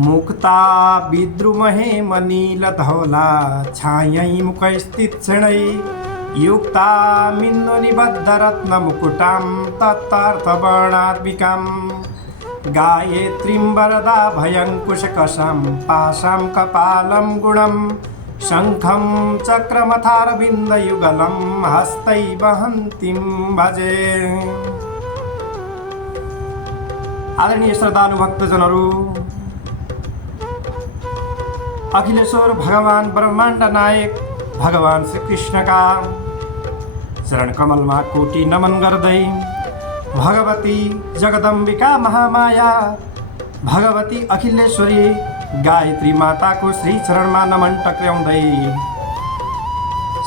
मुक्ता विद्रुमहे मनील धौला छायै मुखस्थित क्षणै युक्ता मिन्दो निबद्ध रत्न मुकुटां तत्तार्थवर्णात्मिकां गायत्रीं वरदा भयङ्कुशकशां पाशां कपालं गुणं शङ्खं चक्रमथारविन्दयुगलं हस्तै वहन्तीं भजे। आदरणीय श्रद्धालु भक्तजनहरू, अखिलेश्वर भगवान ब्रह्मांड नायक भगवान श्री कृष्ण का चरण कमल में कोटि नमन गर्दै भगवती जगदम्बिका महामाया भगवती अखिलेश्वरी गायत्री माता को श्री चरण में नमन टक्र्याउँदै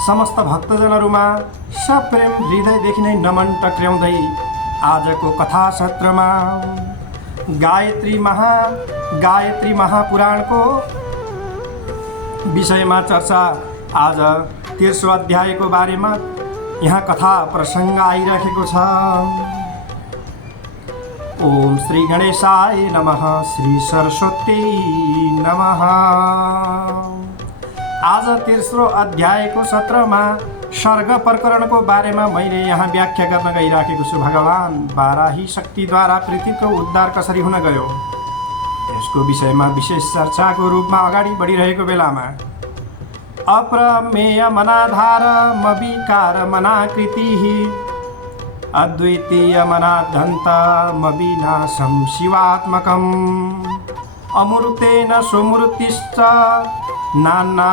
समस्त भक्तजनहरूमा सप्रेम हृदयदेखि नै नमन टक्र्याउँदै आजको कथा सत्रमा गायत्री महापुराण को विषय में चर्चा आज 13औं अध्याय को बारे में यहाँ कथा प्रसंग आइरहेको छ। ओम श्री गणेशाय नमः, श्री सरस्वती नमः। आज 13औं अध्याय को सत्र में सर्ग प्रकरण को बारे में मैले यहाँ व्याख्या गर्न गइराखेको छु। भगवान वाराही शक्ति द्वारा पृथ्वी को उद्धार कसरी हुन गयो यसको विषयमा विशेष चर्चाको रूपमा अगाडि बढिरहेको बेलामा अप्रमेय मनाधार मविकार मनाकृतिः अद्वितीय मनाद्धन्त मविनाशं शिवात्मकम् अमूर्तेन सुमूर्तिश्च नाना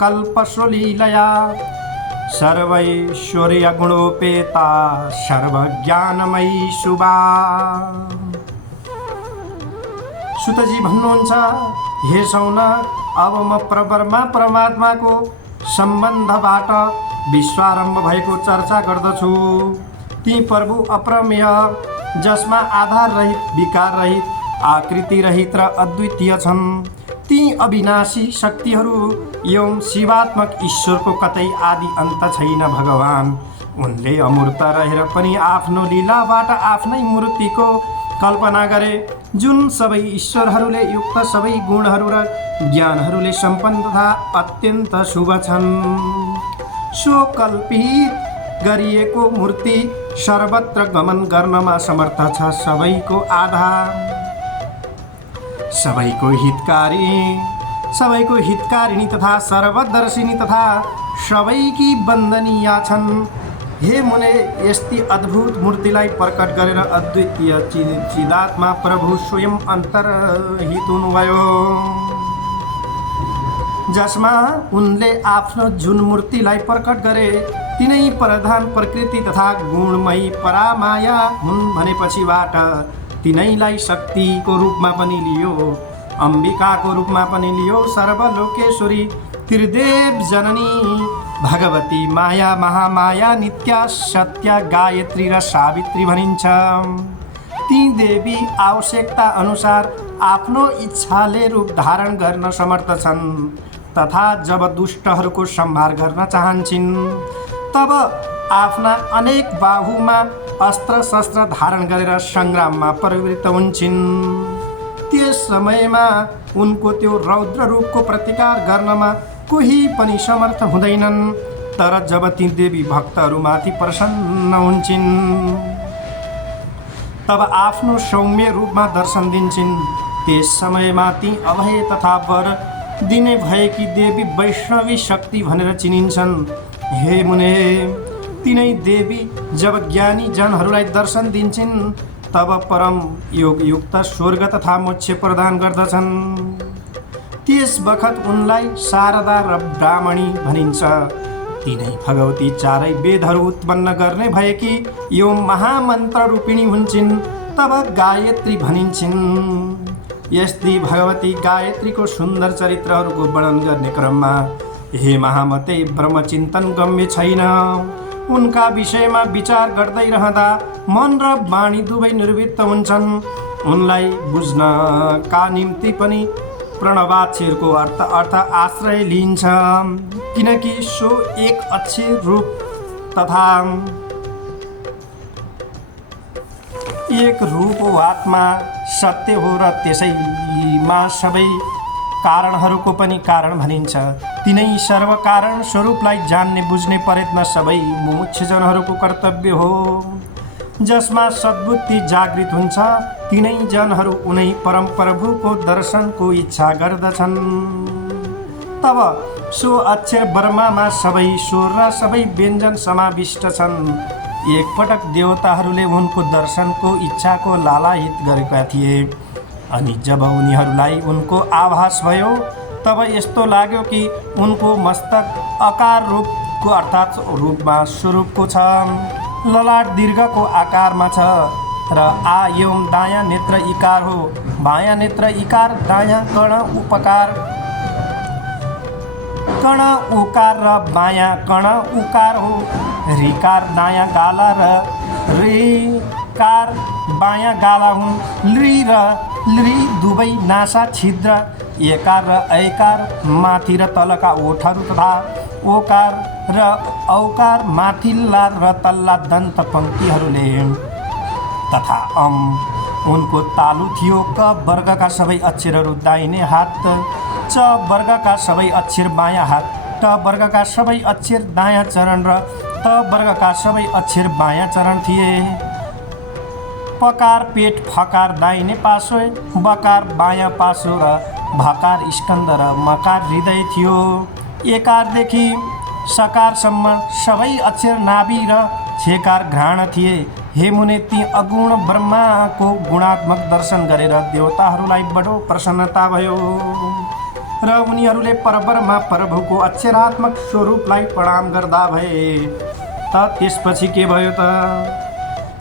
कल्पसुलीलया सर्वैश्वर्य गुणोपेता सर्वज्ञानमयी शुभा। सुतजी भन्नुहुन्छ, हे शौनक, अब म परब्रह्मा परमात्मा को सम्बन्धबाट विश्वारम्भ भएको चर्चा गर्दछु। ती प्रभु अप्रमेय, जसमा आधार रहित, विकार रहित, आकृति रहित र अद्वितीय छन्। ती अविनाशी शक्तिहरू एवं शिवात्मक ईश्वरको कतै आदि अन्त छैन। भगवान उनले अमूर्त रहेर पनि आफ्नो लीलाबाट आफ्नै मूर्तिको कल्पना गरे, जुन सबै ईश्वरहरूले युक्त सबै गुणहरू र ज्ञानहरूले सम्पन्न तथा अत्यन्त शुभ छन्। सो कल्पित गरिएको मूर्ति सर्वत्र गमन गर्नमा समर्थ छ। सबैको आधार, सबैको हितकारिणी तथा सर्वदर्शिनी तथा सबैकी वन्दनीय छन्। हे मुने, यस्ती अद्भुत मूर्तिलाई प्रकट गरेर अद्वितीय चिदात्मा प्रभु स्वयं अन्तर्हित हुनुभयो, जसमा उनले आफ्नो जुन मूर्तिलाई प्रकट गरे तिनै प्रधान प्रकृति तथा गुणमयी परामाया हुन् भनेपछिबाट तिनैलाई शक्तिको रूपमा पनि लियो, अम्बिकाको रूपमा पनि लियो। सर्वलोकेश्वरी त्रिदेव जननी भगवती माया महामाया नित्या सत्य गायत्री र सावित्री भनिन्छ। ती देवी आवश्यकता अनुसार आफ्नो इच्छाले रूप धारण गर्न समर्थ छन् तथा जब दुष्टहरूको संहार गर्न चाहन्छन् तब आफ्ना अनेक बाहुमा अस्त्र शस्त्र धारण गरेर संग्राममा प्रवृत्त हुन्छन्। त्यस समयमा उनको त्यो रौद्र रूपको प्रतिकार गर्नमा कोही पनि समर्थ हुँदैनन्। तर जब ती देवी भक्तहरूमाथि प्रसन्न हुन्छन् तब आफ्नो सौम्य रूपमा दर्शन दिन्छन्। त्यस समयमा ती अभय तथा वर दिने भएकी देवी वैष्णवी शक्ति भनेर चिनिन्छन्। हे मुने, तिनै देवी जब ज्ञानी जनहरूलाई दर्शन दिन्छन् तब परम योगयुक्त स्वर्ग तथा मोक्ष प्रदान गर्दछन्। त्यस बखत उनलाई शारदा र ब्राह्मणी भनिन्छ। तिनै भगवती चारै वेदहरू उत्पन्न गर्ने भएकी एवं महामन्त्र रूपिणी हुन्छन्। तब गायत्री भनिन्छन्। यस्ती भगवती गायत्रीको सुन्दर चरित्रहरूको वर्णन गर्ने क्रममा हे महामते, ब्रह्मचिन्तन गम्य छैन। उनका विषयमा विचार गर्दै रहँदा मन र वाणी दुवै निर्वृत्त हुन्छन्। उनलाई बुझ्नका निम्ति पनि प्रणवाक्षरको अर्थ आश्रय लिन्छ, किनकि सो एक अक्षर रूप तथा एक रूप हो आत्मा सत्य हो र त्यसैमा सबै कारणहरूको पनि कारण भनिन्छ। तिनै सर्वकारण स्वरूपलाई जान्ने बुझ्ने प्रयत्न सबै मुमुक्षुजनहरूको कर्तव्य हो। जसमा सद्बुद्धि जागृत हुन्छ तिनै जनहरू उनै परमप्रभुको दर्शनको इच्छा गर्दछन्। तब सो अक्षर ब्रह्मामा सबै स्वर र सबै व्यञ्जन समाविष्ट छन्। एकपटक देवताहरूले उनको दर्शनको इच्छाको लालायित गरेका थिए। अनि जब उनीहरूलाई उनको आभास भयो तब यस्तो लाग्यो कि उनको मस्तक आकार रूपको अर्थात् रूपमा स्वरूपको छ। ललाट दीर्घको आकारमा छ र आ एवं दायाँ नेत्र इकार हो। बायाँ नेत्र इकार, दायाँ कर्ण उपकार कर्ण उकार र बायाँ कर्ण उकार हो। ऋकार दायाँ गाला र ऋकार बायाँ गाला हुन्। लृ र लृ दुवै नासा छिद्र। एकार र ऐकार माथि र तलका ओठहरू तथा ओकार र औकार माथिल्ला र तल्ला दन्त पङ्क्तिहरूले तथा उनको तालु थियो। क वर्गका सबै अक्षरहरू दाहिने हात, च वर्गका सबै अक्षर बायाँ हात, ट वर्गका सबै अक्षर दायाँ चरण र त वर्गका सबै अक्षर बायाँ चरण थिए। पकार पेट, फकार दाहिने पासो, बकार बायाँ पासो र भकार स्कन्द र मकार हृदय थियो। एकारदेखि सकारसम्म सबै अक्षर नाभि र छेकार घ्राण थिए। हे मुने, ती अगुण ब्रह्माको गुणात्मक दर्शन गरेर देवताहरूलाई बडो प्रसन्नता भयो र उनीहरूले परब्रह्मा प्रभुको अक्षरात्मक स्वरूपलाई प्रणाम गर्दा भए। त त्यसपछि के भयो त?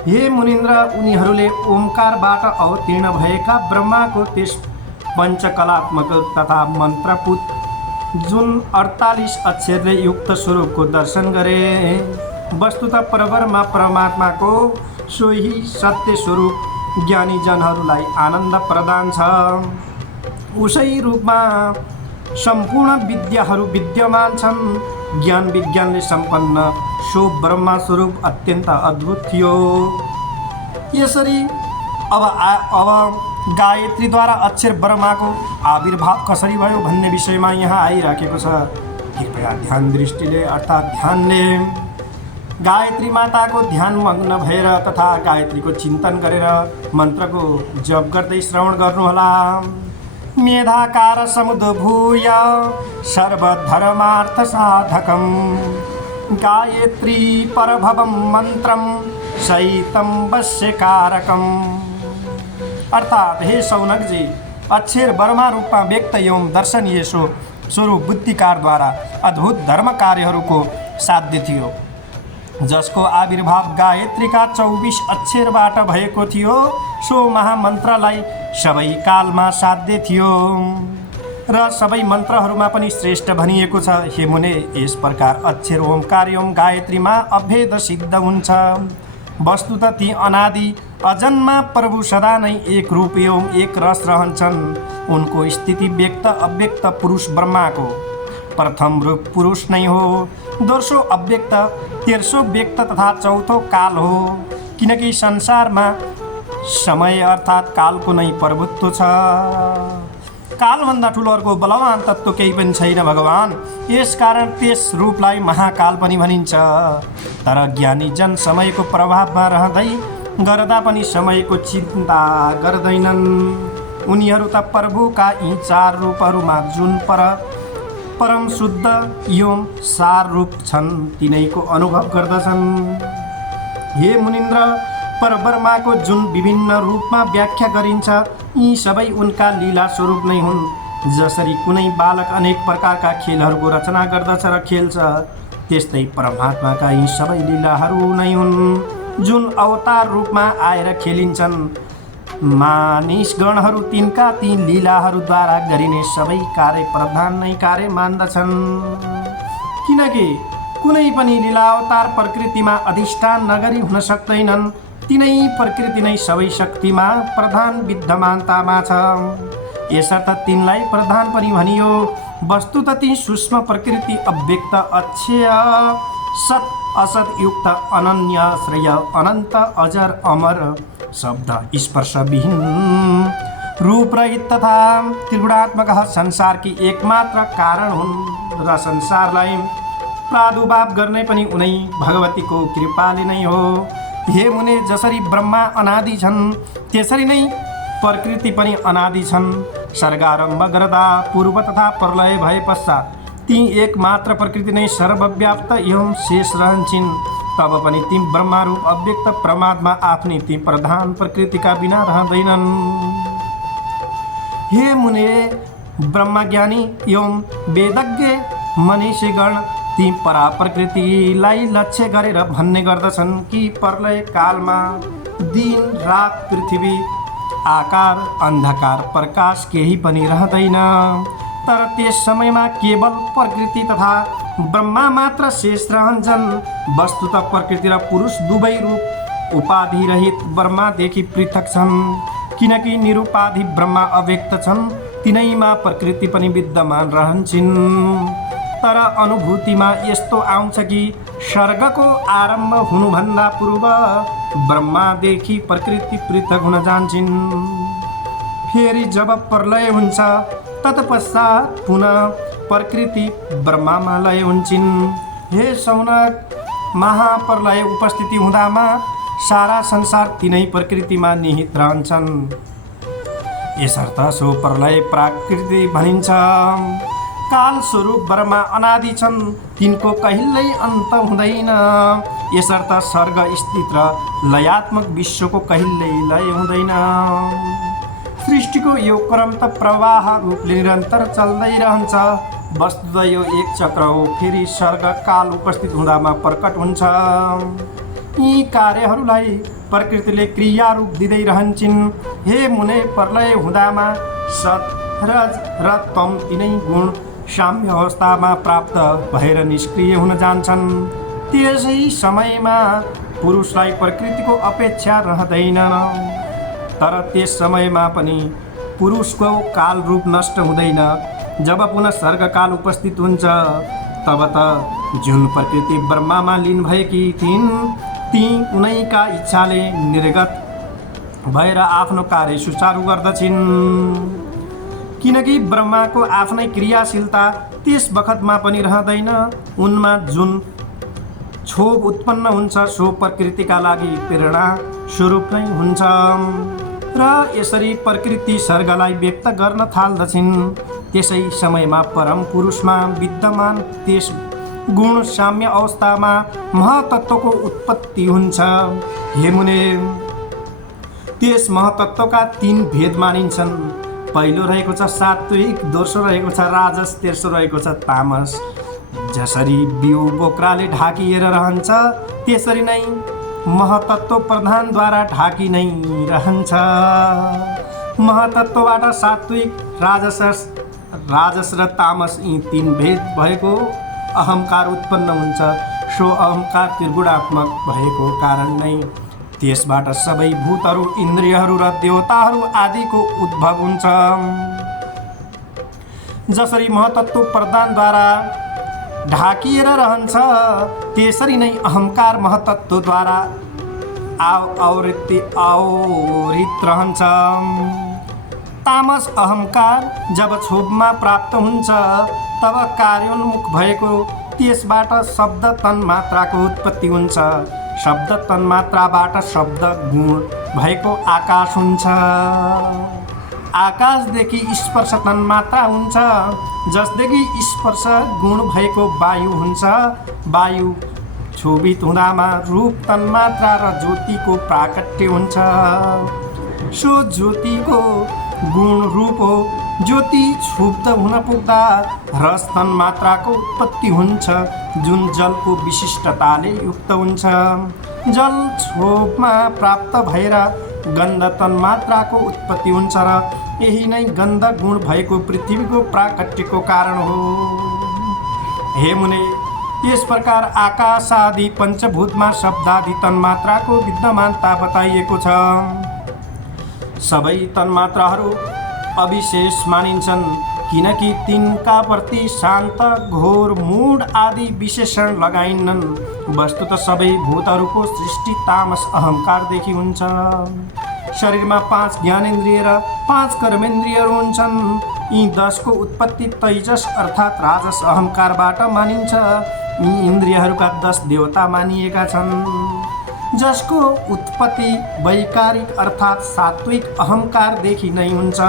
हे मुनिन्द्र, उनीहरूले ओमकारबाट अवतीर्ण भएका ब्रह्माको त्यस पञ्चकलात्मक तथा मन्त्रपुत जुन 48 अक्षरले युक्त स्वरूपको दर्शन गरे। वस्तुतः परब्रह्मा परमात्माको सोही सत्य स्वरूप ज्ञानी जनहरूलाई आनन्द प्रदान छ। उसै रूपमा सम्पूर्ण विद्याहरू विद्यमान छन्। ज्ञान विज्ञानले सम्पन्न सो ब्रह्मा स्वरूप अत्यन्त अद्भुत थियो। यसरी अब गायत्रीद्वारा अक्षर ब्रह्माको आविर्भाव कसरी भयो भन्ने विषयमा यहाँ आइराखेको छ। कृपया ध्यान दृष्टिले अर्थात् ध्यानले गायत्री माताको ध्यान मग्न भएर तथा गायत्रीको चिन्तन गरेर मन्त्रको जप गर्दै श्रवण गर्नुहोला। मेधाकार समुद्भूय सर्वधर्मार्थ साधकं गायत्री परभवं मन्त्रं सहितं वश्यकारकम्। अर्थात् हे सौनक जी, अक्षर ब्रह्मा रूपमा व्यक्त एवं दर्शनीय स्वरूप बुद्धिकारद्वारा अद्भुत धर्म कार्यहरूको साध्य थियो, जसको आविर्भाव गायत्रीका 24 अक्षरबाट भएको थियो। सो महामन्त्रलाई सबै कालमा साध्य थियो र सबै मन्त्रहरूमा पनि श्रेष्ठ भनिएको छ। हे मुने, यस प्रकार अक्षर ओमकार एवं गायत्रीमा अभेद सिद्ध हुन्छ। वस्तुतः ती अनादि अजन्मा प्रभु सदा नै एक रूप एवं एक रस रहन्छन्। उनको स्थिति व्यक्त अव्यक्त पुरुष ब्रह्माको प्रथम रूप पुरुष नै हो। दोस्रो अव्यक्त, तेस्रो व्यक्त तथा चौथो काल हो। किनकि संसारमा समय अर्थात् कालको नै प्रभुत्व छ। कालभन्दा ठुलो अर्को बलवान तत्त्व केही पनि छैन भगवान। यसकारण त्यस रूपलाई महाकाल पनि भनिन्छ। तर ज्ञानी जन समयको प्रभावमा रहँदै गर्दा पनि समयको चिन्ता गर्दैनन्। उनीहरू त प्रभुका यी 4 रूपहरूमा जुन परम शुद्ध एवं सार रूप छन् तिनैको अनुभव गर्दछन्। हे मुनिन्द्र, परब्रह्माको जुन विभिन्न रूपमा व्याख्या गरिन्छ यी सबै उनका लीला स्वरूप नै हुन्। जसरी कुनै बालक अनेक प्रकारका खेलहरूको रचना गर्दछ र खेल्छ, त्यस्तै परमात्माका यी सबै लीलाहरू नै हुन् जुन अवतार रूपमा आएर खेलिन्छन्। मानिसगणहरू तिनका ती लीलाहरूद्वारा गरिने सबै कार्य प्रधान नै कार्य मान्दछन्। किनकि कुनै पनि लीला अवतार प्रकृतिमा अधिष्ठान नगरी हुन सक्दैनन्। तिनै प्रकृति नै सबै शक्तिमा प्रधान विद्यमानतामा छ। यसर्थ तिनलाई प्रधान पनि भनियो। वस्तुतः ती सूक्ष्म प्रकृति अव्यक्त अक्षय सत् असत युक्त अनन्य श्रेय अनन्त अजर अमर शब्द स्पर्शविहीन रूप रहित तथा त्रिगुणात्मक संसारकी एकमात्र कारण हुन् र संसारलाई प्रादुर्भाव गर्ने पनि उनै भगवतीको कृपाले नै हो। हे मुने, जसरी ब्रह्मा अनादि छन् त्यसरी नै प्रकृति पनि अनादि छन्। सर्गारम्भ गर्दा पूर्व तथा प्रलय भए पश्चात ती एकमात्र प्रकृति नै सर्वव्याप्त एवं शेष रहन्छन्। तब पनि ती ब्रह्मरूप अव्यक्त परमात्मा आफ्नै ती प्रधान प्रकृतिका बिना रहँदैनन्। हे मुने, ब्रह्मज्ञानी एवं वेदज्ञ मनीषीगण ती परा प्रकृतिलाई लक्ष्य गरेर भन्ने गर्दछन् कि प्रलय कालमा दिन रात पृथ्वी आकार अन्धकार प्रकाश केही पनि रहँदैन। तर त्यस समयमा केवल प्रकृति तथा ब्रह्मा मात्र शेष रहन्छन्। वस्तुत प्रकृति र पुरुष दुवै रूप उपाधि रहित ब्रह्मादेखि पृथक छन्, किनकि निरुपाधि ब्रह्मा अव्यक्त छन्, तिनैमा प्रकृति पनि विद्यमान रहन्छन्। तर अनुभूतिमा यस्तो आउँछ कि सर्गको आरम्भ हुनुभन्दा पूर्व ब्रह्मादेखि प्रकृति पृथक हुन जान्छन्। फेरि जब प्रलय हुन्छ तत्पश्चात पुनः प्रकृति ब्रह्मामा लय हुन्छन्। हे सौनक, महाप्रलय उपस्थिति हुँदामा सारा संसार तिनै प्रकृतिमा निहित रहन्छन्। यसर्थ सो प्रलय प्राकृति भनिन्छ। काल स्वरूप ब्रह्मा अनादि छन्, तिनको कहिल्यै अन्त हुँदैन। यसर्थ सर्ग स्थित र लयात्मक विश्वको कहिल्यै लय हुँदैन। सृष्टिको यो क्रम त प्रवाह रूपले निरन्तर चल्दै रहन्छ। वस्तुतः यो एक चक्र हो, फेरि सर्ग काल उपस्थित हुँदामा प्रकट हुन्छ। यी कार्यहरूलाई प्रकृतिले क्रिया रूप दिँदै रहन्छन्। हे मुने, प्रलय हुँदामा सत रज र तम तिनै गुण साम्य अवस्थामा प्राप्त भएर निष्क्रिय हुन जान्छन्। त्यसै समयमा पुरुषलाई प्रकृतिको अपेक्षा रहँदैन। तर त्यस समयमा पनि पुरुषको काल रूप नष्ट हुँदैन। जब पुनः सर्गकाल उपस्थित हुन्छ तब त जुन प्रकृति ब्रह्मामा लीन भएकी थिइन् ती उनैका इच्छाले निर्गत भएर आफ्नो कार्य सुचारू गर्दछिन्। किनकि ब्रह्माको आफ्नै क्रियाशीलता त्यस बखतमा पनि रहँदैन। उनमा जुन क्षोभ उत्पन्न हुन्छ सो प्रकृतिका लागि प्रेरणा स्वरूप नै हुन्छ र यसरी प्रकृति सर्गलाई व्यक्त गर्न थाल्दछिन्। त्यसै समयमा परम पुरुषमा विद्यमान त्यस गुण साम्य अवस्थामा महतत्त्वको उत्पत्ति हुन्छ। हे मुने, त्यस महतत्त्वका 3 भेद मानिन्छन्। पहिलो रहेको छ सात्विक, दोस्रो रहेको छ राजस, तेस्रो रहेको छ तामस। जसरी बिउ बोक्राले ढाकिएर रहन्छ त्यसरी नै महतत्त्व प्रधानद्वारा ढाकी नै रहन्छ। महतत्त्वबाट सात्विक, राजस र तामस यी 3 भेद भएको अहङ्कार उत्पन्न हुन्छ। सो अहङ्कार त्रिगुणात्मक भएको कारण नै त्यसबाट सबै भूतहरू, इन्द्रियहरू र देवताहरू आदिको उद्भव हुन्छ। जसरी महतत्त्व प्रधानद्वारा ढाकिएर रहन्छ त्यसरी नै अहङ्कार महतत्त्वद्वारा आवृत रहन्छ। तामस अहङ्कार जब क्षोभमा प्राप्त हुन्छ तब कार्योन्मुख भएको त्यसबाट शब्द तन्मात्राको उत्पत्ति हुन्छ। शब्द तन्मात्राबाट शब्द गुण भएको आकाश हुन्छ। आकाशदेखि स्पर्श तन्मात्रा हुन्छ, जसदेखि स्पर्श गुण भएको वायु हुन्छ। वायु क्षोभित हुँदामा रूप तन्मात्रा र ज्योतिको प्राकट्य हुन्छ। सो ज्योतिको गुण रूप हो। ज्योति क्षुब्ध हुन पुग्दा रस तन्मात्राको उत्पत्ति हुन्छ, जुन जलको विशिष्टताले युक्त हुन्छ। जल क्षोभमा प्राप्त भएर गन्ध तन्मात्राको उत्पत्ति हुन्छ र यही नै गन्ध गुण भएको पृथ्वीको प्राकट्यको कारण हो। हे मुने, यस प्रकार आकाश आदि पञ्चभूतमा शब्दादि तन्मात्राको विद्यमानता बताइएको छ। सबै तन्मात्राहरू अविशेष मानिन्छन्, किनकि तिनका प्रति शान्त, घोर, मूढ आदि विशेषण लगाइनन्। वस्तुतः सबै भूतहरूको सृष्टि तामस अहङ्कारदेखि हुन्छ। शरीरमा 5 ज्ञानेन्द्रिय र 5 कर्मेन्द्रियहरू हुन्छन्। यी 10 को उत्पत्ति तैजस अर्थात् राजस अहङ्कारबाट मानिन्छ। यी इन्द्रियहरूका 10 देवता मानिएका छन्, जसको उत्पत्ति वैकारिक अर्थात् सात्विक अहङ्कारदेखि नै हुन्छ।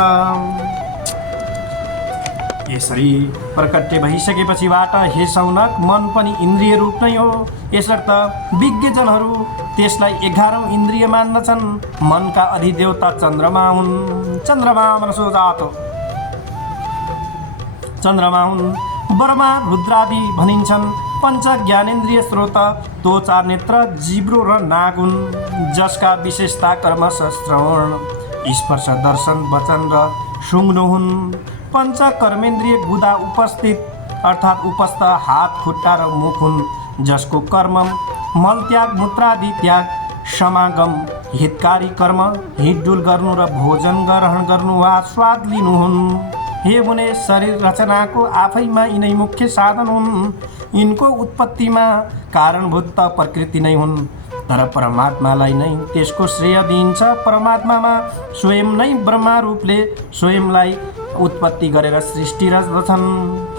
यसरी प्रकट्य भइसकेपछिबाट हे सौनक, मन पनि इन्द्रिय रूप नै हो। यसर्थ विज्ञजनहरू त्यसलाई 11औं इन्द्रिय मान्दछन्। मनका अधिदेवता चन्द्रमा हुन्। चन्द्रमा मनसो जातो चन्द्रमा हुन्। ब्रह्मा रुद्रादि भनिन्छन्। पञ्च ज्ञानेन्द्रिय स्रोत त्वचा, नेत्र, जिब्रो र नाग हुन्, जसका विशेषता कर्म, श्रवण, स्पर्श, दर्शन, वचन र सुँग्नु हुन्। पञ्च कर्मेन्द्रिय गुदा उपस्थित अर्थात् उपस्थ हात, खुट्टा र मुख हुन्, जसको कर्म मलत्याग, मूत्रादि त्याग, समागम, हितकारी कर्म, हिडडुल गर्नु र भोजन ग्रहण गर्नु वा स्वाद लिनु हुन्। हे मुने, शरीर रचनाको आफैमा यिनै मुख्य साधन हुन्। यिनको उत्पत्तिमा कारणभूत प्रकृति नै हुन्, तर परमात्मालाई नै त्यसको श्रेय दिइन्छ। परमात्मामा स्वयं नै ब्रह्मा रूपले स्वयंलाई उत्पत्ति गरेर सृष्टि रच्दछन्,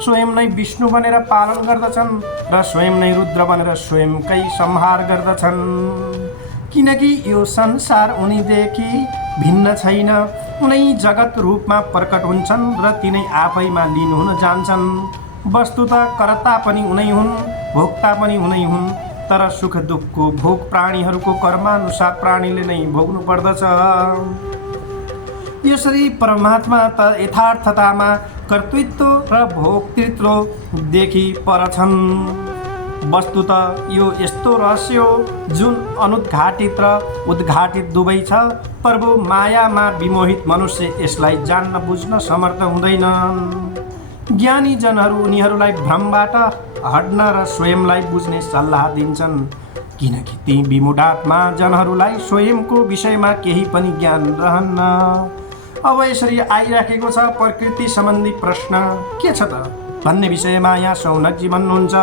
स्वयं नै विष्णु बनेर पालन गर्दछन् र स्वयं नै रुद्र बनेर स्वयंकै संहार गर्दछन्। किनकि यो संसार उनीदेखि भिन्न छैन। उनै जगत रूपमा प्रकट हुन्छन् र तिनै आफैमा लीन हुन जान्छन्। वस्तुतः कर्ता पनि उनै हुन्, भोक्ता पनि उनै हुन्, तर सुख दुःखको भोग प्राणीहरूको कर्मानुसार प्राणीले नै भोग्नु पर्दछ। यसरी परमात्मा त यथार्थतामा कर्तृत्व र भोक्तृत्वदेखि पर छन्। वस्तुतः यो यस्तो रहस्य हो जुन अनुद्घाटित र उद्घाटित दुवै छ। प्रभु मायामा विमोहित मनुष्य यसलाई जान्न बुझ्न समर्थ हुँदैनन्। ज्ञानी जनहरू उनीहरूलाई भ्रमबाट हट्न र स्वयंलाई बुझ्ने सल्लाह दिन्छन्, किनकि ती विमूढात्मा जनहरूलाई स्वयंको विषयमा केही पनि ज्ञान रहन्न। अब यसरी आइराखेको छ प्रकृति सम्बन्धी प्रश्न के छ त भन्ने विषयमा यहाँ सौनकजी भन्नुहुन्छ।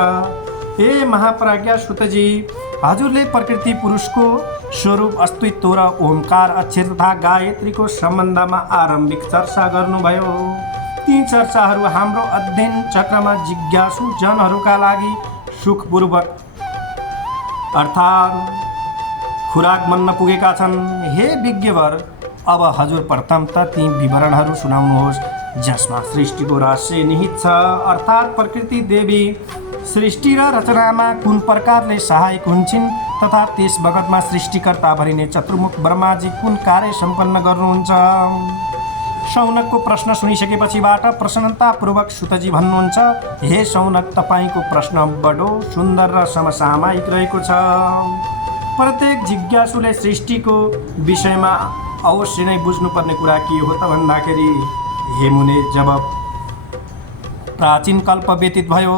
हे महाप्रज्ञा सुतजी, हजुरले प्रकृति पुरुषको स्वरूप, अस्तित्व र ओमकार, अक्षर तथा गायत्रीको सम्बन्धमा आरम्भिक चर्चा गर्नुभयो। ती चर्चाहरू हाम्रो अध्ययन चक्रमा जिज्ञासु जनहरूका लागि सुखपूर्वक अर्थात् खुराक बन्न पुगेका छन्। हे विज्ञवर, अब हजुर प्रथम त ती विवरणहरू सुनाउनुहोस् जसमा सृष्टिको रहस्य निहित छ, अर्थात् प्रकृति देवी सृष्टि र रचनामा कुन प्रकारले सहायक हुन्छन् तथा त्यस बगतमा सृष्टिकर्ता भरिने चतुर्मुख ब्रह्माजी कुन कार्य सम्पन्न गर्नुहुन्छ। सौनकको प्रश्न सुनिसकेपछिबाट प्रसन्नतापूर्वक सुतजी भन्नुहुन्छ, हे सौनक, तपाईँको प्रश्न बडो सुन्दर र समसामयिक रहेको छ। प्रत्येक जिज्ञासुले सृष्टिको विषयमा अवश्य नै बुझ्नुपर्ने कुरा के हो त भन्दाखेरि, हे मुने, जब प्राचीन कल्प व्यतीत भयो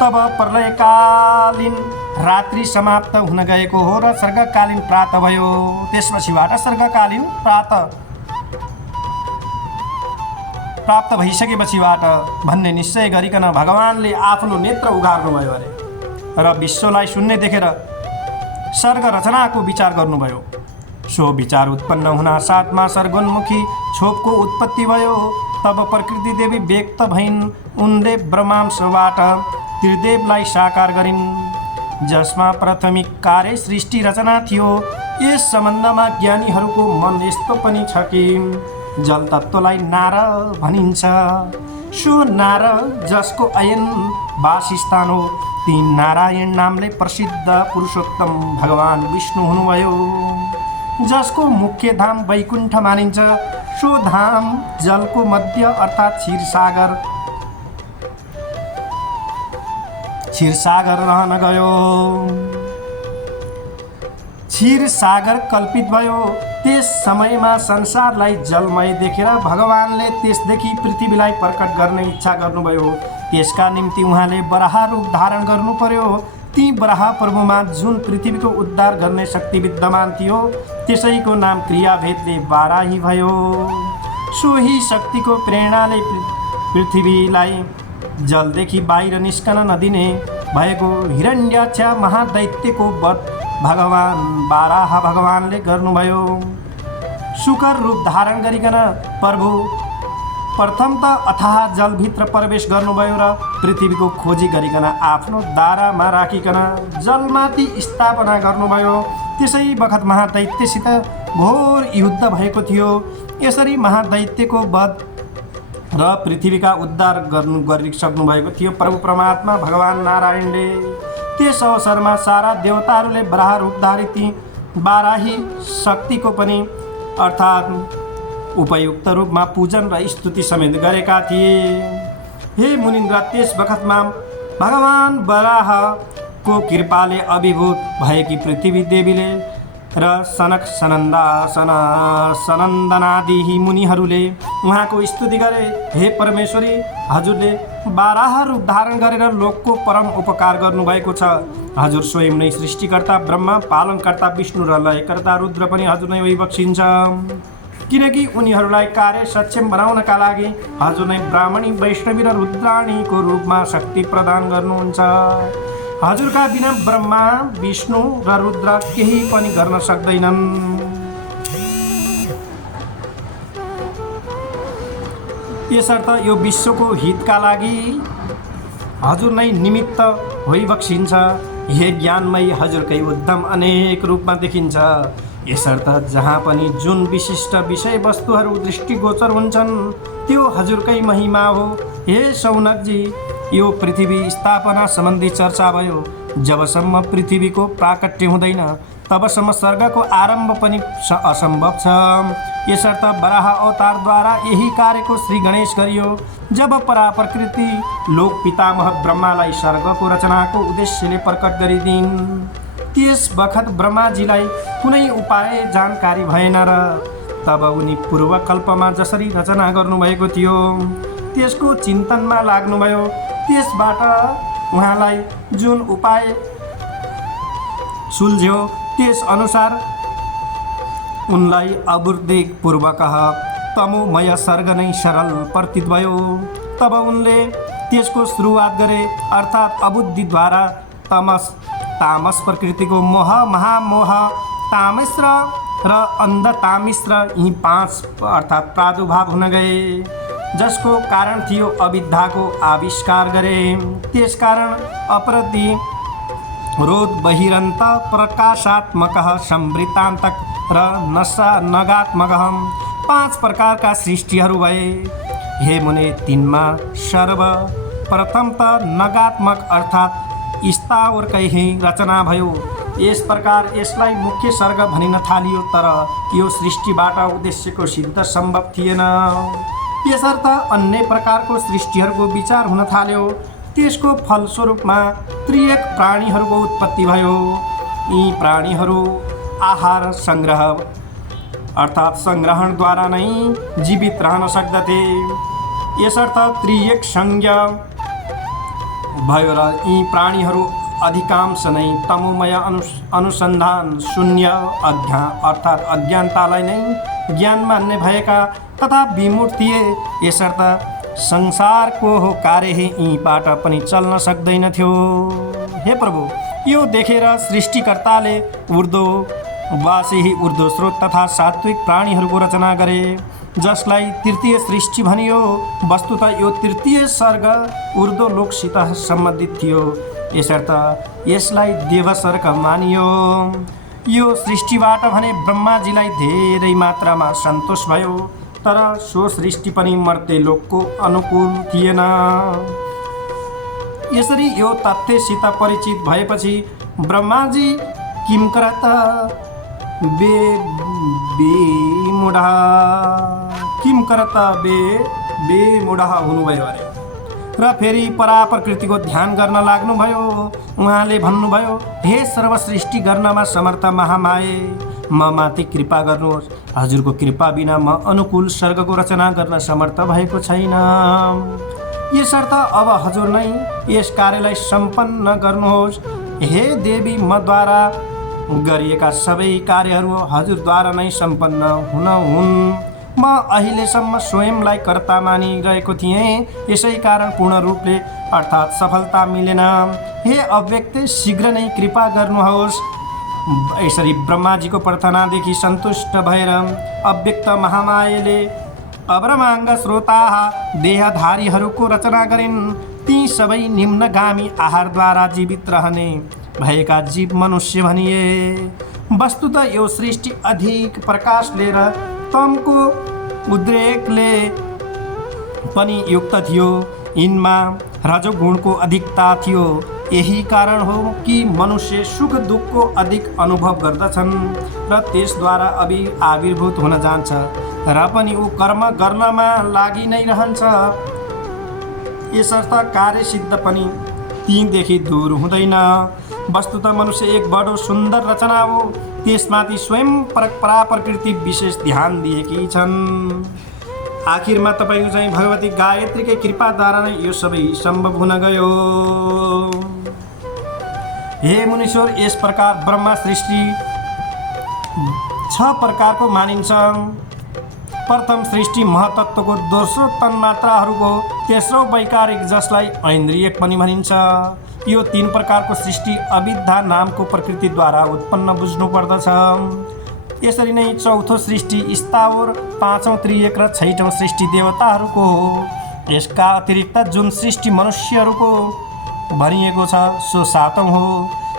तब प्रलयकालीन रात्रि समाप्त हुन गएको हो र सर्गकालीन प्रात भयो। त्यसपछिबाट सर्गकालीन प्राप्त भइसकेपछिबाट भन्ने निश्चय गरिकन भगवानले आफ्नो नेत्र उघार्नुभयो अरे र विश्वलाई शून्य देखेर सर्ग रचनाको विचार गर्नुभयो। सो विचार उत्पन्न हुन साथमा सर्गोन्मुखी छोपको उत्पत्ति भयो। तब प्रकृति देवी व्यक्त भइन्। उनले ब्रह्मांशबाट त्रिदेवलाई साकार गरिन्, जसमा प्राथमिक कार्य सृष्टि रचना थियो। यस सम्बन्धमा ज्ञानीहरूको मन यस्तो पनि छ कि जल तत्त्वलाई नार भनिन्छ। सो नार जसको अयन वासस्थान हो, ती नारायण नामले प्रसिद्ध पुरुषोत्तम भगवान विष्णु हुनुभयो, जसको मुख्य धाम वैकुण्ठ मानिन्छ। सो धाम जलको मध्य अर्थात् क्षीरसागर रहन गयो। क्षीरसागर कल्पित भयो। त्यस समयमा संसारलाई जलमय देखेर भगवानले त्यसदेखि पृथ्वीलाई प्रकट गर्ने इच्छा गर्नुभयो। त्यसका निम्ति उहाँले वराह रूप धारण गर्नु पर्यो। ती वराह प्रभुमा जुन पृथ्वीको उद्धार गर्ने शक्ति विद्यमान थियो, त्यसैको नाम क्रियाभेदले वाराही भयो। सोही शक्तिको प्रेरणाले पृथ्वीलाई जलदेखि बाहिर निस्कन नदिने भएको हिरण्याक्ष महादैत्यको वध भगवान वाराह भगवानले गर्नुभयो। सुकर रूप धारण गरिकन प्रभु प्रथम त अथाह जलभित्र प्रवेश गर्नुभयो र पृथ्वीको खोजी गरिकन आफ्नो दारामा राखिकन जलमाथि स्थापना गर्नुभयो। त्यसै बखत महादैत्यसित घोर युद्ध भएको थियो। यसरी महादैत्यको वध र पृथ्वीका उद्धार गरिसक्नु भएको थियो प्रभु परमात्मा भगवान नारायणले। त्यस अवसरमा सारा देवताहरूले बराह रूपधारी ती बाराही शक्तिको पनि अर्थात् उपयुक्त रूपमा पूजन र स्तुति समेत गरेका थिए। हे मुनिन्द्र, त्यस बखतमा भगवान बराहको कृपाले अभिभूत भएकी पृथ्वी देवीले र सनक सनन्दनादि मुनिहरूले उहाँको स्तुति गरे। हे परमेश्वरी, हजुरले बाराह रूप धारण गरेर लोकको परम उपकार गर्नुभएको छ। हजुर स्वयं नै सृष्टिकर्ता ब्रह्मा, पालनकर्ता विष्णु र लयकर्ता रुद्र पनि हजुर नै बक्सिन्छ। किनकि उनीहरूलाई कार्य सक्षम बनाउनका लागि हजुर नै ब्राह्मणी, वैष्णवी र रुद्राणीको रूपमा शक्ति प्रदान गर्नुहुन्छ। हजुरका बिना ब्रह्मा, विष्णु र रुद्र केही पनि गर्न सक्दैनन्। यसर्थ यो विश्वको हितका लागि हजुर नै निमित्त भइबक्सिन्छ। हे ज्ञानमय, हजुरकै उद्यम अनेक रूपमा देखिन्छ। यसर्थ जहाँ पनि जुन विशिष्ट विषयवस्तुहरू दृष्टिगोचर हुन्छन् त्यो हजुरकै महिमा हो। हे सौनकजी, यो पृथ्वी स्थापना सम्बन्धी चर्चा भयो। जबसम्म पृथ्वीको प्राकट्य हुँदैन तबसम्म स्वर्गको आरम्भ पनि असम्भव छ। यसर्थ बराह अवतारद्वारा यही कार्यको श्री गणेश गरियो। जब पराप्रकृति लोक पितामह ब्रह्मालाई स्वर्गको रचनाको उद्देश्यले प्रकट गरिदिन्, त्यस बखत ब्रह्माजीलाई कुनै उपाय जानकारी भएन र तब उनी पूर्वकल्पमा जसरी रचना गर्नुभएको थियो त्यसको चिन्तनमा लाग्नुभयो। त्यसबाट उहाँलाई जुन उपाय सुल्झ्यो त्यस अनुसार उनलाई अबुद्धिपूर्वक तमोमय सर्ग नै सरल प्रतीत भयो। तब उनले त्यसको सुरुवात गरे, अर्थात् अबुद्धिद्वारा तामस प्रकृतिको मोह, महामोह, तामिश्र र अन्धतामिश्र यी 5 अर्थात् प्रादुर्भाव हुन गए, जसको कारण थियो अविद्याको आविष्कार गरे। त्यसकारण अपरति रोध बहिरन्त प्रकाशात्मक संवृत्तान्तक र नगात्मक 5 प्रकारका सृष्टिहरू भए। हे मुने, तिनमा सर्वप्रथम त नगात्मक अर्थात् स्थावरकै रचना भयो। यस प्रकार यसलाई मुख्य सर्ग भनिन थालियो, तर यो सृष्टिबाट उद्देश्यको सिद्ध सम्भव थिएन। यसर्थ अन्य प्रकारको सृष्टिहरूको विचार हुन थाल्यो। त्यसको फलस्वरूपमा त्रिएक प्राणीहरूको उत्पत्ति भयो। यी प्राणीहरू आहार संग्रह अर्थात् संग्रहणद्वारा नै जीवित रहन सक्दथे। यसर्थ त्रिएक संज्ञा भयो र यी प्राणीहरू अधिकांश नै तमोमय अनुसन्धान शून्य अर्थात् अज्ञानतालाई नै ज्ञान मान्ने भएका तथा विमुख थिए। यसर्थ संसारको कार्य यीबाट पनि चल्न सक्दैनथ्यो। हे प्रभु, यो देखेर सृष्टिकर्ताले ऊर्ध्ववासी ऊर्ध्वस्रोत तथा सात्विक प्राणीहरूको रचना गरे, जसलाई तृतीय सृष्टि भनियो। वस्तुतः यो तृतीय सर्ग ऊर्ध्वलोकसित सम्बन्धित थियो। यसर्थ यसलाई देवसर्ग मानियो। यो सृष्टिबाट भने ब्रह्माजीलाई धेरै मात्रामा सन्तोष भयो, तर सो सृष्टि पनि मर्त्यलोकको अनुकूल थिएन। यसरी यो तथ्यसित परिचित भएपछि ब्रह्माजी किमकरत बेमुढा हुनुभयो अरे र फेरि पराप्रकृतिको ध्यान गर्न लाग्नुभयो। उहाँले भन्नुभयो, हे सर्वसृष्टि गर्नमा समर्थ महामाये, म माथि कृपा गर्नुहोस्। हजुरको कृपा बिना म अनुकूल स्वर्गको रचना गर्न समर्थ भएको छैन। यसर्थ अब हजुर नै यस कार्यलाई सम्पन्न गर्नुहोस्। हे देवी, मद्वारा गरिएका सबै कार्यहरू हजुरद्वारा नै सम्पन्न हुन्। म अहिलेसम्म स्वयंलाई कर्ता मानिरहेको थिएँ, यसै कारण पूर्ण रूपले अर्थात् सफलता मिलेन। हे अव्यक्त, शीघ्र नै कृपा गर्नुहोस्। यसरी ब्रह्माजीको प्रार्थनादेखि सन्तुष्ट भएर अव्यक्त महामायाले अब्रमाङ्ग श्रोता देहधारीहरूको रचना गरिन्। ती सबै निम्नगामी आहारद्वारा जीवित रहने भएका जीव मनुष्य भनिए। वस्तुतः यो सृष्टि अधिक प्रकाशले र तमको उद्रेकले पनि युक्त थियो। यिनमा रजोगुणको अधिकता थियो। यही कारण हो कि मनुष्य सुख दुःखको अधिक अनुभव गर्दछन् र त्यसद्वारा आविर्भूत हुन जान्छ र पनि ऊ कर्म गर्नमा लागि नै रहन्छ। यसर्थ कार्यसिद्ध पनि तीदेखि दूर हुँदैन। वस्तुतः मनुष्य एक बडो सुन्दर रचना हो। त्यसमाथि स्वयं प्रकृति विशेष ध्यान दिएकी छन्। आखिरमा तपाईँको चाहिँ भगवती गायत्रीकै कृपाद्वारा नै यो सबै सम्भव हुन गयो। हे मुनीश्वर, यस प्रकार ब्रह्मा सृष्टि 6 प्रकारको मानिन्छ। प्रथम सृष्टि महतत्वको, दोस्रो तन्मात्राहरूको, तेस्रो वैकारिक जसलाई ऐन्द्रियक पनि भनिन्छ। यो 3 प्रकारको सृष्टि अविद्या नामको प्रकृतिद्वारा उत्पन्न बुझ्नुपर्दछ। यसरी नै चौथो सृष्टि स्थावर, पाँचौँ त्रियक र छैटौँ सृष्टि देवताहरूको हो। यसका अतिरिक्त जुन सृष्टि मनुष्यहरूको भनिएको छ सो 7औँ हो।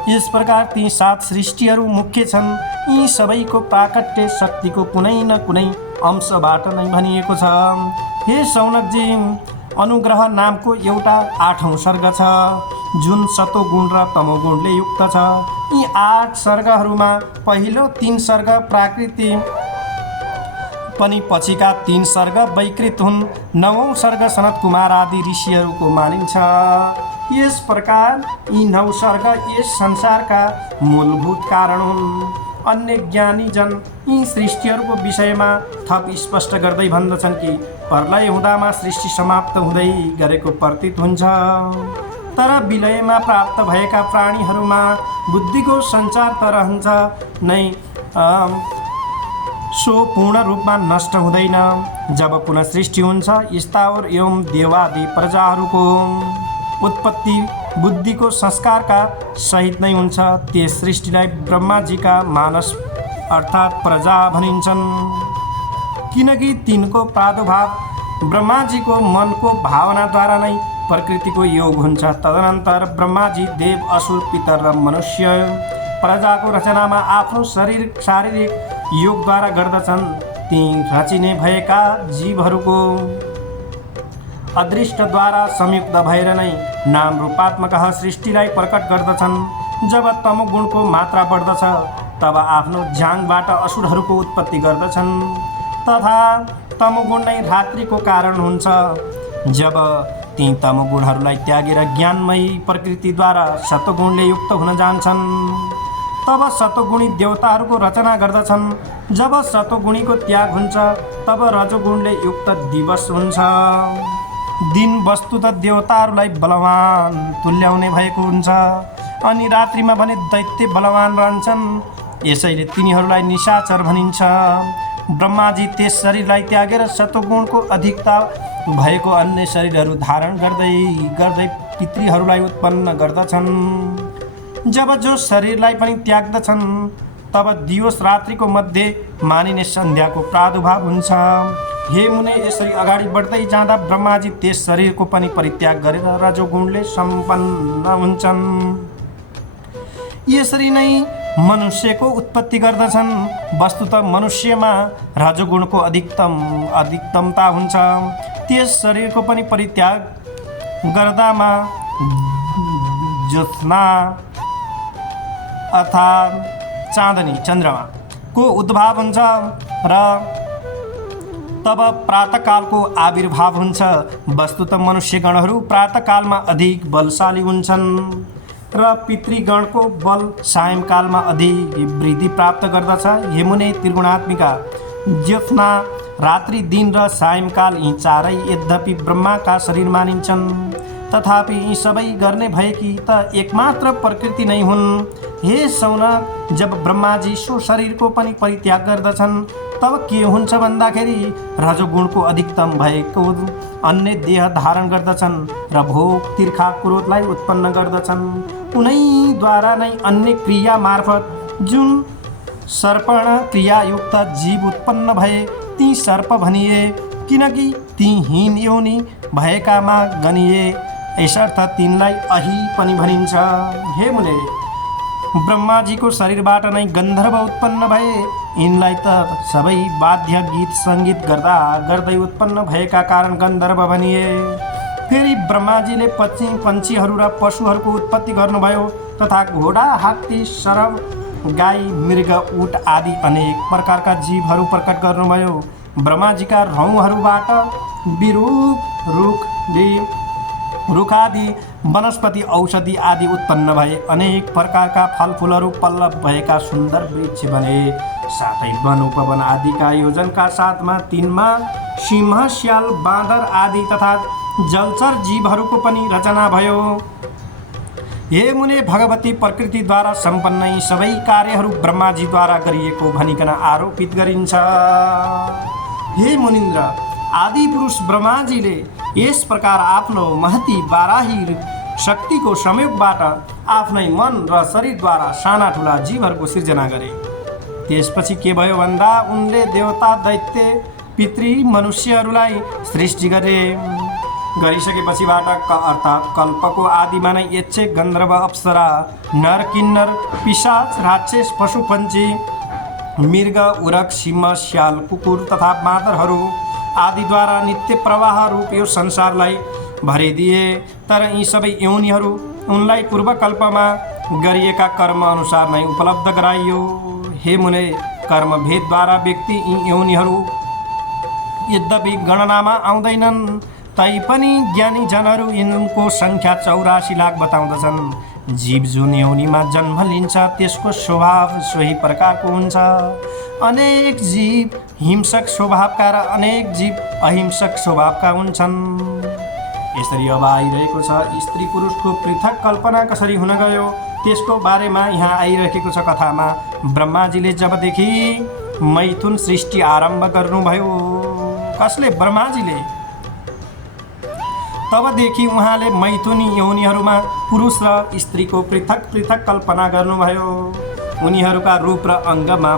यस प्रकार ती 7 सृष्टिहरू मुख्य छन्। यी सबैको प्राकट्य शक्तिको कुनै न कुनै अंशबाट नै भनिएको छ। हे सौनकजी, अनुग्रह नामको एउटा 8औँ सर्ग छ जुन सतोगुण र तमोगुणले युक्त छ। यी 8 सर्गहरूमा पहिलो 3 सर्ग प्राकृति पनि पछिका 3 सर्ग वैकृत हुन्। 9औँ सर्ग सनत कुमार आदि ऋषिहरूको मानिन्छ। यस प्रकार यी 9 सर्ग यस संसारका मूलभूत कारण हुन्। अन्य ज्ञानीजन यी सृष्टिहरूको विषयमा थप स्पष्ट गर्दै भन्दछन् कि प्रलय हुँदामा सृष्टि समाप्त हुँदै गरेको प्रतीत हुन्छ। तर विलयमा प्राप्त भएका प्राणीहरूमा बुद्धिको सञ्चार त रहन्छ नै, सो पूर्ण रूपमा नष्ट हुँदैन। जब पुनः सृष्टि हुन्छ, स्थावर एवं देवादि प्रजाहरूको उत्पत्ति बुद्धिको संस्कारका सहित नै हुन्छ। त्यस सृष्टिलाई ब्रह्माजीका मानस अर्थात् प्रजा भनिन्छन्, किनकि तिनको प्रादुर्भाव ब्रह्माजीको मनको भावनाद्वारा नै प्रकृतिको योग हुन्छ। तदनन्तर ब्रह्माजी देव, असुर, पितर र मनुष्य प्रजाको रचनामा आफ्नो शारीरिक योगद्वारा गर्दछन्। ती रचिने भएका जीवहरूको अदृष्टद्वारा संयुक्त भएर नै नाम रूपात्मक सृष्टिलाई प्रकट गर्दछन्। जब तमोगुणको मात्रा बढ्दछ तब आफ्नो ज्याङबाट असुरहरूको उत्पत्ति गर्दछन् तथा तमोगुण नै रात्रिको कारण हुन्छ। जब ती तमोगुणहरूलाई त्यागेर ज्ञानमयी प्रकृतिद्वारा सतोगुणले युक्त हुन जान्छन् तब सतोगुणी देवताहरूको रचना गर्दछन्। जब सतोगुणीको त्याग हुन्छ तब रजोगुणले युक्त दिवस हुन्छ। दिन वस्तुतः देवताहरूलाई बलवान तुल्याउने भएको हुन्छ अनि रात्रिमा भने दैत्य बलवान रहन्छन्। यसैले तिनीहरूलाई निशाचर भनिन्छ। ब्रह्माजी त्यस शरीरलाई त्यागेर सतोगुणको अधिकता भएको अन्य शरीरहरू धारण गर्दै गर्दै पितृहरूलाई उत्पन्न गर्दछन्। जब जो शरीरलाई पनि त्याग्दछन् तब दिवस रात्रिको मध्ये मानिने सन्ध्याको प्रादुर्भाव हुन्छ। हे मुने, यसरी अगाडि बढ्दै जाँदा ब्रह्माजी त्यस शरीरको पनि परित्याग गरेर रजोगुणले सम्पन्न हुन्छन्। यसरी नै मनुष्यको उत्पत्ति गर्दछन्। वस्तुतः मनुष्यमा रजोगुणको अधिकतमता हुन्छ। त्यस शरीरको पनि परित्याग गर्दामा ज्योत्स्ना अर्थात् चाँदनी चन्द्रमाको उद्भाव हुन्छ र तब प्रातःकालको आविर्भाव हुन्छ। वस्तुतः मनुष्यगणहरू प्रातःकालमा अधिक बलशाली हुन्छन् र पितृगणको बल सायंकालमा अधिक वृद्धि प्राप्त गर्दछ। यमुने त्रिगुणात्मिका ज्योत्स्ना, रात्रि, दिन र सायंकाल यी चारै यद्यपि ब्रह्माका शरीर मानिन्छन् तथापि यी सबै गर्ने भएकी त एकमात्र प्रकृति नै हुन्। हे सौनक, जब ब्रह्माजी सो शरीरको पनि परित्याग गर्दछन् तब के हुन्छ भन्दाखेरि रजोगुणको अधिकतम भएको अन्य देह धारण गर्दछन् र भोग, तिर्खा, क्रोधलाई उत्पन्न गर्दछन्। उनैद्वारा नै अन्य क्रिया मार्फत जुन सर्पण क्रियायुक्त जीव उत्पन्न भए ती सर्प भनिए, किनकि ती हीन योनि भएकामा गनिए, यसर्थ तिनलाई अहि पनि भनिन्छ। हे मुने, ब्रह्माजीको शरीरबाट नै गन्धर्व उत्पन्न भए, यिनलाई त सबै वाद्य गीत सङ्गीत गर्दा गर्दै उत्पन्न भएका कारण गन्धर्व भनिए। फेरि ब्रह्माजीले पन्छीहरू र पशुहरूको उत्पत्ति गर्नुभयो तथा घोडा, हात्ती, सरब, गाई, मृग, ऊँट आदि अनेक प्रकारका जीवहरू प्रकट गर्नुभयो। ब्रह्माजीका रौँहरूबाट बिरुख, रुखादि, वनस्पति, औषधि आदि उत्पन्न भए। अनेक प्रकारका फलफुलहरू पल्लव भएका सुन्दर वृक्ष बने। साथै वन उपवन आदिका योजनका साथमा तिनमा सिंह, स्याल, बाँदर आदि तथा जलचर जीवहरूको पनि रचना भयो। हे मुने, भगवती प्रकृतिद्वारा सम्पन्न यी सबै कार्यहरू ब्रह्माजीद्वारा गरिएको भनिकन आरोपित गरिन्छ। हे मुनिन्द्र, आदि पुरुष ब्रह्माजीले यस प्रकार आफ्नो महती बाराही शक्तिको संयोगबाट आफ्नै मन र शरीरद्वारा साना ठुला जीवहरूको सिर्जना गरे। त्यसपछि के भयो भन्दा उनले देवता, दैत्य, पितृ, मनुष्यहरूलाई सृष्टि गरिसकेपछिबाट अर्थात् कल्पको आदिमा नै यक्षे, गन्धर्व, अप्सरा, नर, किन्नर, पिशाच, राक्षस, पशु, पन्छी, मृग, उरक, सिंह, स्याल, कुकुर तथा बाँदरहरू आदिद्वारा नित्य प्रवाह रूप यो संसारलाई भरिदिए। तर यी सबै योनिहरू उनलाई पूर्वकल्पमा गरिएका कर्म अनुसार नै उपलब्ध गराइयो। हे मुने, कर्म भेदद्वारा व्यक्ति यी योनिहरू यद्यपि गणनामा आउँदैनन्, तैपनि ज्ञानी जनहरू यिनको सङ्ख्या 84 लाख बताउँदछन्। जीव जुन योनिमा जन्म लिन्छ त्यसको स्वभाव सोही प्रकारको हुन्छ। अनेक जीव हिंसक स्वभावका र अनेक जीव अहिंसक स्वभावका हुन्छन्। यसरी अब आइरहेको छ स्त्री पुरुषको पृथक कल्पना कसरी हुन गयो त्यसको बारेमा यहाँ आइरहेको छ कथामा। ब्रह्माजीले जबदेखि मैथुन सृष्टि आरम्भ गर्नुभयो, कसले? ब्रह्माजीले। तबदेखि उहाँले मैथुनी योनिहरूमा पुरुष र स्त्रीको पृथक पृथक कल्पना गर्नुभयो। उनीहरूका रूप र अङ्गमा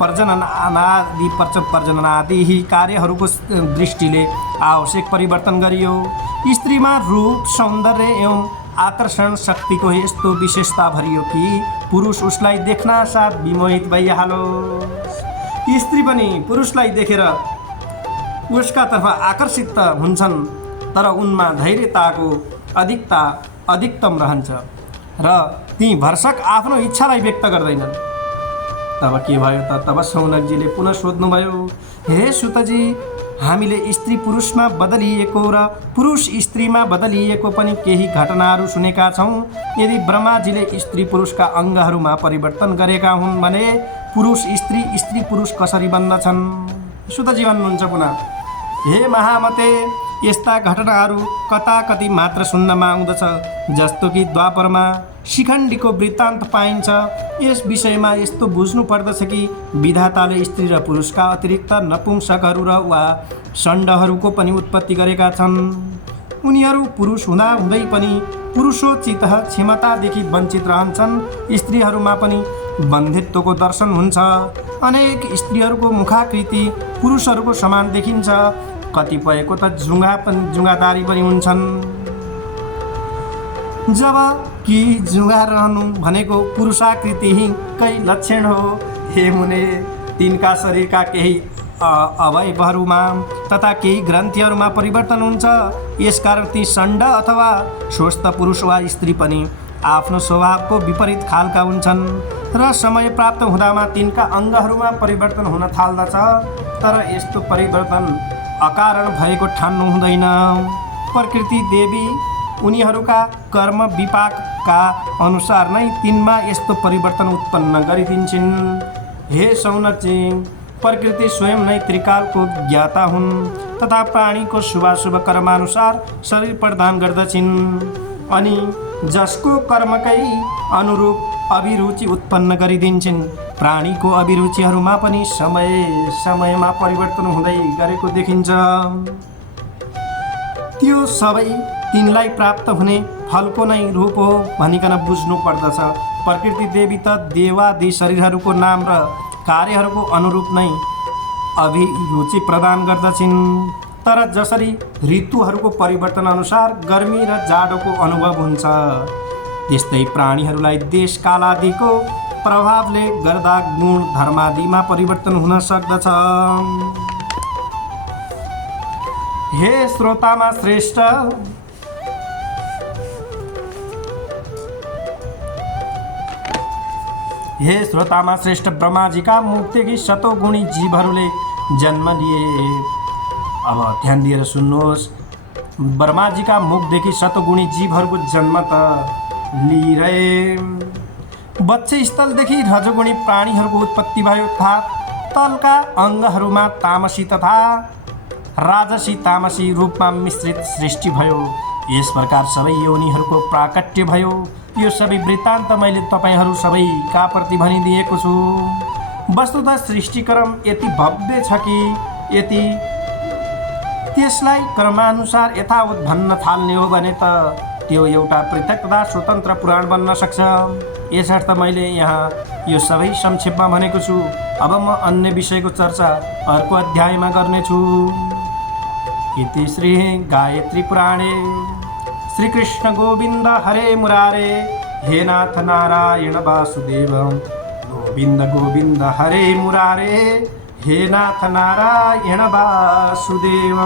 प्रजनन आदि कार्यहरूको दृष्टिले आवश्यक परिवर्तन गरियो। स्त्रीमा रूप, सौन्दर्य एवं आकर्षण शक्तिको यस्तो विशेषता भरियो कि पुरुष उसलाई देख्न साथ विमोहित भइहालोस्। स्त्री पनि पुरुषलाई देखेर उसका तर्फ आकर्षित हुन्छन्, तर उनमा धैर्यताको अधिकतम रहन्छ र ती भरसक आफ्नो इच्छालाई व्यक्त गर्दैनन्। तब के भयो त? तब सौनकजीले पुनः सोध्नुभयो, हे सुतजी, हामीले स्त्री पुरुषमा बदलिएको र पुरुष स्त्रीमा बदलिएको पनि केही घटनाहरू सुनेका छौँ। यदि ब्रह्माजीले स्त्री पुरुषका अङ्गहरूमा परिवर्तन गरेका हुन् भने पुरुष स्त्री, स्त्री पुरुष कसरी बन्दछन्? सुतजी भन्नुहुन्छ पुनः, हे महामते, यस्ता घटनाहरू कता कति मात्र सुन्नमा आउँदछ। जस्तो कि द्वापरमा शिखण्डीको वृत्तान्त पाइन्छ। यस विषयमा यस्तो बुझ्नु पर्दछ कि विधाताले स्त्री र पुरुषका अतिरिक्त नपुंसकहरू र वा षण्डहरूको पनि उत्पत्ति गरेका छन्। उनीहरू पुरुष हुँदा हुँदै पनि पुरुषोचित क्षमतादेखि वञ्चित रहन्छन्। स्त्रीहरूमा पनि बन्धित्वको दर्शन हुन्छ। अनेक स्त्रीहरूको मुखाकृति पुरुषहरूको समान देखिन्छ। कतिपयको त जुङ्गादारी पनि हुन्छन्। जब कि जुङ्गा रहनु भनेको पुरुषाकृतिकै लक्षण हो। हे मुने, तिनका शरीरका केही अवयवहरूमा तथा केही ग्रन्थीहरूमा परिवर्तन हुन्छ। यसकारण ती षण्ड अथवा स्वस्थ पुरुष वा स्त्री पनि आफ्नो स्वभावको विपरीत खालका हुन्छन् र समय प्राप्त हुँदामा तिनका अङ्गहरूमा परिवर्तन हुन थाल्दछ। तर यस्तो परिवर्तन अकारण भएको ठान्नु हुँदैन। प्रकृति देवी उनीहरूका कर्म विपाकका अनुसार नै तिनमा यस्तो परिवर्तन उत्पन्न गरिदिन्छन्। हे सौनकजी, प्रकृति स्वयं नै त्रिकालको ज्ञाता हुन् तथा प्राणीको शुभाशुभ कर्मानुसार शरीर प्रदान गर्दछिन् अनि जसको कर्मकै अनुरूप अभिरुचि उत्पन्न गरिदिन्छन्। प्राणीको अभिरुचिहरूमा पनि समय समयमा परिवर्तन हुँदै गरेको देखिन्छ। त्यो सबै तिनलाई प्राप्त हुने फलको नै रूप हो भनिकन बुझ्नु पर्दछ। प्रकृति देवी त देवादि शरीरहरूको नाम र कार्यहरूको अनुरूप नै अभिरुचि प्रदान गर्दछिन्। तर जसरी ऋतुहरूको परिवर्तन अनुसार गर्मी र जाडोको अनुभव हुन्छ, त्यस्तै प्राणीहरूलाई देश काल आदिको प्रभावले गर्दा गुण धर्मादिमा परिवर्तन हुन सक्दछ। हे श्रोतामा श्रेष्ठ, ब्रह्माजीका मुखदेखि शतौं गुणी जीवहरूले जन्म लिए। अब ध्यान दिएर सुन्नुहोस्, ब्रह्माजीका मुखदेखि शतौं गुणी जीवहरूको जन्म त लिइरहे। वक्ष स्थलदेखि रजोगुणी प्राणीहरूको उत्पत्ति भयो तथा तलका अङ्गहरूमा तामसी तथा राजसी तामसी रूपमा मिश्रित सृष्टि भयो। यस प्रकार सबै योनिहरूको प्राकट्य भयो। यो सबै वृत्तान्त मैले तपाईँहरू सबैका प्रति भनिदिएको छु। वस्तुतः सृष्टिक्रम यति भव्य छ कि यति त्यसलाई क्रमानुसार यथावत भन्न थाल्ने हो भने त त्यो एउटा पृथक तथा स्वतन्त्र पुराण बन्न सक्छ। यसर्थ मैले यहाँ यो सबै संक्षेपमा भनेको छु। अब म अन्य विषयको चर्चा अर्को अध्यायमा गर्नेछु। इति श्री गायत्री पुराणे श्री कृष्ण गोविन्द हरे मुरारे हे नाथ नारायण वासुदेव। गोविन्द गोविन्द हरे मुरारे हे नाथ नारायण वासुदेव।